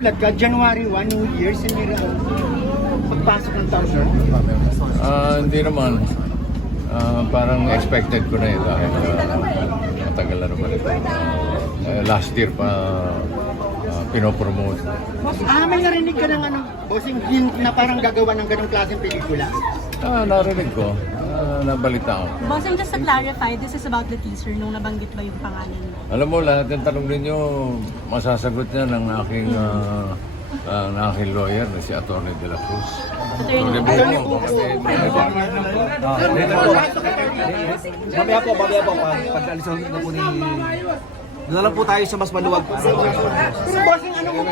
Ka January 1, New Year, sinira pagpasok ng taon, sir? Hindi naman. Parang expected ko na yun dahil matagal na naman ito. Last year pa pinopromote. May narinig ka ng bossing hint na parang gagawa ng ganong klaseng pelikula? Narinig ko. Nabalita ko. Bossing, just to clarify, this is about the teaser nung nabanggit ba yung pangalan mo? Alam mo, lahat ng tanong ninyo, masasagot niya ng aking lawyer na si Atty. De La Cruz. Attorney Mamaya po, pag-alisan na po ni... Doon na lang po tayo sa mas maluwag po. Pero bossing, anong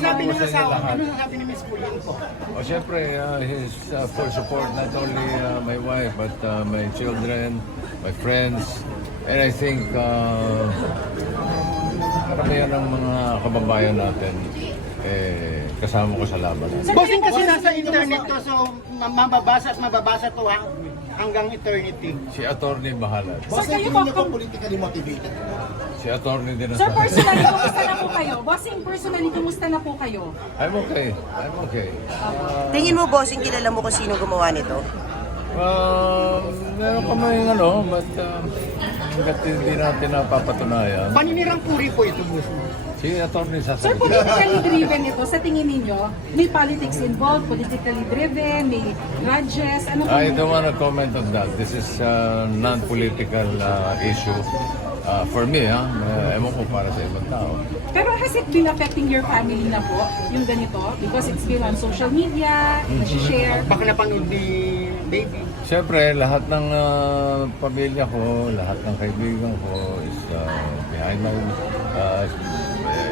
sabi ng asawa? Anong sabi ni Miss Pauline po? Siyempre, his full support, not only my wife, but my children, my friends, and I think karamihan ng mga kababayan natin kasama ko sa laban. Bossing, kasi nasa internet to, so mababasa to hanggang eternity. Si attorney bahala. Bossing, hindi niyo po politically motivated. Si attorney din Sir, personally, kumusta na po kayo? Bossing, personally, kumusta na po kayo? I'm okay. Tingin mo, bossing, kilala mo kung sino gumawa nito? Meron kami but hanggat hindi natin napapatunayan. Paninirang puri po ito, bossing. Si attorney Sir, sasagot. politically driven ito, sa tingin ninyo, may politics involved, politically driven, may grudges, ano po? I don't want to comment on that. This is a non-political issue. For me, ewan ko para sa ibang tao. Pero has it been affecting your family na po, yung ganito? Because it's been on social media, nasi-share. Baka napanood ni baby. Siyempre, lahat ng pamilya ko, lahat ng kaibigan ko is behind my,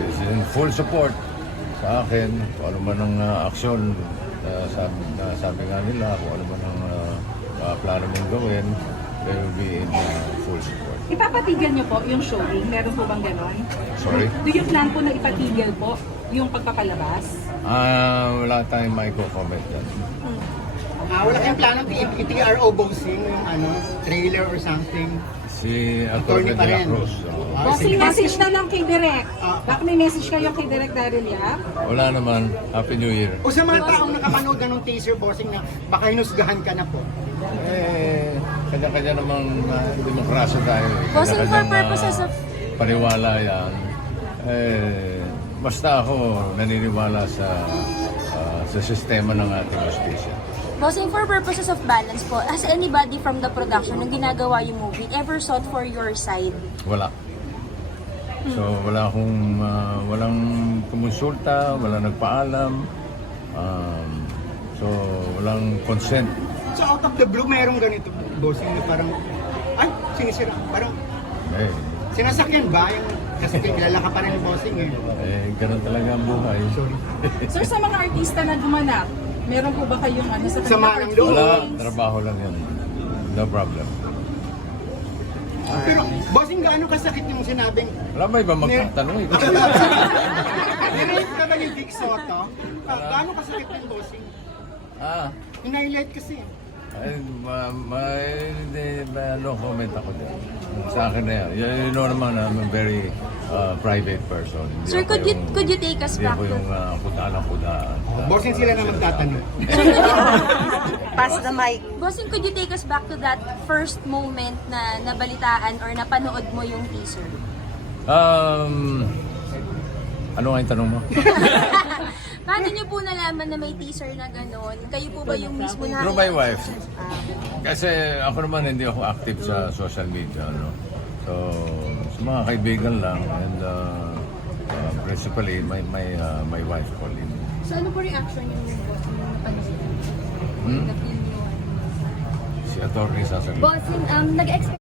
is in full support sa akin. Kung ano man ang aksyon, sabi nga nila, kung ano man ang plano mong gawin, they will be in full support. Ipapatigil niyo po yung showing? Meron po bang ganon? Sorry? Do you plan po na ipatigil po yung pagpapalabas? Wala tayong comment yan. Wala kayong plano i-TRO bossing, yung trailer or something? Si Atty. De La Cruz. Bossing, message na lang kay Direk. Baka may message kayo kay Direk Daryl Yap? Wala naman. Happy New Year. O sa mga taong nakapanood na ng teaser, bossing, na baka hinusgahan ka na po. Kanya-kanya namang demokrasya tayo. Bossing, for Kanya-kanyang, purposes of... paniwala yan. Basta ako naniniwala sa sistema ng ating justisya. Bossing, for purposes of balance po, has anybody from the production nung ginagawa yung movie ever sought for your side? Wala. So walang kumonsulta, walang nagpaalam. So walang consent. So out of the blue, merong ganito, bossing, na parang, sinisira, parang, sinasakyan ba? Kasi kilala ka pa rin ng bossing Ganun talaga ang buhay. Sorry. Sir, sa mga artista na gumanap, meron po ba kayong sa Sama ng loob. Wala, trabaho lang yan. No problem. Pero, bossing, gaano kasakit yung sinabing, Wala ba iba magtatanong? nirate ka ba ni Vic Soto? Gaano kasakit yung bossing? In-highlight kasi. No comment ako dyan. Sa akin na yan. You know naman, I'm a very private person. Hindi Sir, ako could you take us back Hindi ako yung kudaan. Bossing, sila na magtatanong. Pass the mic. Bossing, could you take us back to that first moment na nabalitaan or napanood mo yung teaser? Ano nga yung tanong mo? Paano niyo po nalaman na may teaser na gano'n? Kayo po ba yung mismo na... Through my wife. Kasi ako naman hindi ako active sa social media. So, sa mga kaibigan lang. And principally, my wife, Pauline. So ano po reaction yung napanood? Si attorney sasagot. Bossing, nag-expect